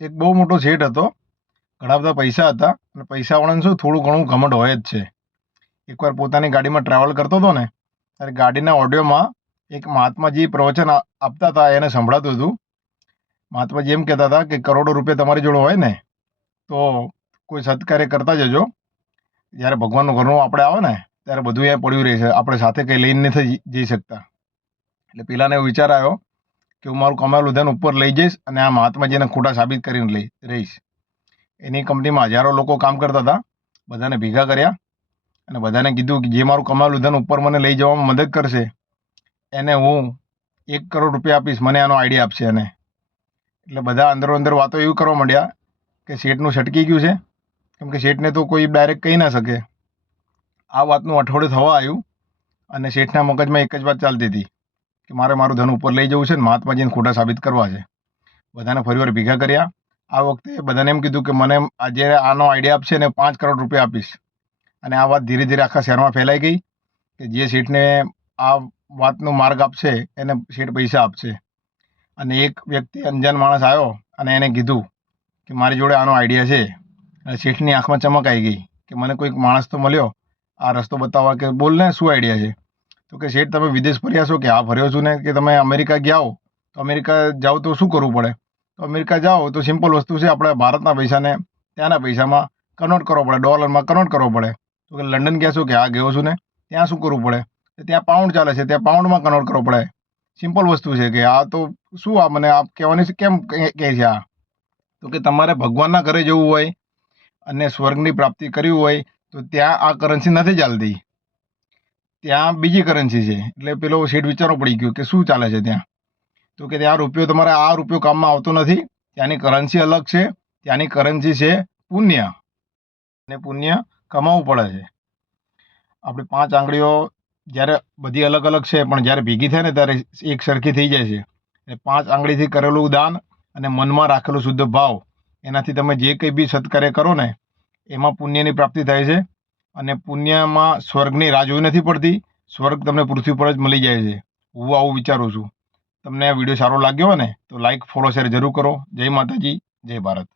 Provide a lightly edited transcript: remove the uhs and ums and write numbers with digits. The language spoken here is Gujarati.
એક બહુ મોટો શેઠ હતો, ઘણા બધા પૈસા હતા અને પૈસાવાળાને શું થોડું ઘણું ઘમંડ હોય જ છે. એકવાર પોતાની ગાડીમાં ટ્રાવેલ કરતો હતો ને, ત્યારે ગાડીના ઓડિયોમાં એક મહાત્માજી પ્રવચન આપતા હતા, એને સંભળાતું હતું. મહાત્માજી એમ કહેતા હતા કે કરોડો રૂપિયા તમારી જોડે હોય ને તો કોઈ સત્કાર્ય કરતા જજો. જ્યારે ભગવાનનું ઘરનું આપણે આવે ને ત્યારે બધું અહીંયા પડ્યું રહે છે, આપણે સાથે કંઈ લઈને નથી જઈ શકતા. એટલે પેલાને એવો વિચાર આવ્યો કે હું મારું કમાયેલું ધન ઉપર લઈ જઈશ અને આ મહાત્માજીને ખોટા સાબિત કરીને રહીશ. એની કંપનીમાં હજારો લોકો કામ કરતા હતા, બધાને ભેગા કર્યા અને બધાને કીધું કે જે મારું કમાયેલું ધન ઉપર મને લઈ જવામાં મદદ કરશે એને હું 1 કરોડ રૂપિયા આપીશ, મને આનો આઈડિયા આપશે. એને એટલે બધા અંદરો અંદર વાતો એવી કરવા માંડ્યા કે શેઠનું છટકી ગયું છે, કેમ કે શેઠને તો કોઈ ડાયરેક્ટ કહી ના શકે. આ વાતનું અઠવાડિયું થવા આવ્યું અને શેઠના મગજમાં એક જ વાત ચાલતી હતી કે મારે મારું ધન ઉપર લઈ જવું છે ને મહાત્માજીને ખોટા સાબિત કરવા છે. બધાને ફરીવાર ભેગા કર્યા. આ વખતે બધાને એમ કીધું કે મને આજે આનો આઈડિયા આપશે ને 5 કરોડ રૂપિયા આપીશ. અને આ વાત ધીરે ધીરે આખા શહેરમાં ફેલાઈ ગઈ કે જે શેઠને આ વાતનો માર્ગ આપશે એને શેઠ પૈસા આપશે. અને એક વ્યક્તિ અંજાન માણસ આવ્યો અને એને કીધું કે મારી જોડે આનો આઈડિયા છે. અને શેઠની આંખમાં ચમક આવી ગઈ કે મને કોઈક માણસ તો મળ્યો આ રસ્તો બતાવવા, કે બોલ ને શું આઈડિયા છે. તો કે શેઠ તમે વિદેશ ફર્યા છો? કે હા ફર્યો છું ને. કે તમે અમેરિકા ગયા હો તો અમેરિકા જાઓ તો શું કરવું પડે? તો અમેરિકા જાઓ તો સિમ્પલ વસ્તુ છે, આપણે ભારતના પૈસાને ત્યાંના પૈસામાં કન્વર્ટ કરવો પડે, ડોલરમાં કન્વર્ટ કરવો પડે. તો કે લંડન ગયા છો? કે હા ગયો છું ને. ત્યાં શું કરવું પડે? ત્યાં પાઉન્ડ ચાલે છે, ત્યાં પાઉન્ડમાં કન્વર્ટ કરવો પડે. સિમ્પલ વસ્તુ છે. કે આ તો શું, આ મને આપ કહેવાની છે કેમ કહે છે આ? તો કે તમારે ભગવાનના ઘરે જવું હોય અને સ્વર્ગની પ્રાપ્તિ કરવી હોય તો ત્યાં આ કરન્સી નથી ચાલતી, ત્યાં બીજી કરન્સી છે. એટલે પેલો શેઠ વિચારવો પડી ગયો કે શું ચાલે છે ત્યાં. તો કે ત્યાં રૂપિયો, તમારે આ રૂપિયો કામમાં આવતો નથી, ત્યાંની કરન્સી અલગ છે. ત્યાંની કરન્સી છે પુણ્ય, અને પુણ્ય કમાવવું પડે છે. આપણી 5 આંગળીઓ જ્યારે બધી અલગ અલગ છે પણ જ્યારે ભેગી થાય ને ત્યારે એક સરખી થઈ જાય છે. એટલે 5 આંગળીથી કરેલું દાન અને મનમાં રાખેલો શુદ્ધ ભાવ, એનાથી તમે જે કંઈ બી સત્કાર્ય કરો ને એમાં પુણ્યની પ્રાપ્તિ થાય છે. અને પુણ્યમાં સ્વર્ગની રાહ જોવી નથી પડતી, સ્વર્ગ તમને પૃથ્વી પર જ મળી જાય છે. હું આવું વિચારું છું. તમને આ વિડીયો સારો લાગ્યો હોય ને તો લાઈક, ફોલો, શેર જરૂર કરો. જય માતાજી, જય ભારત.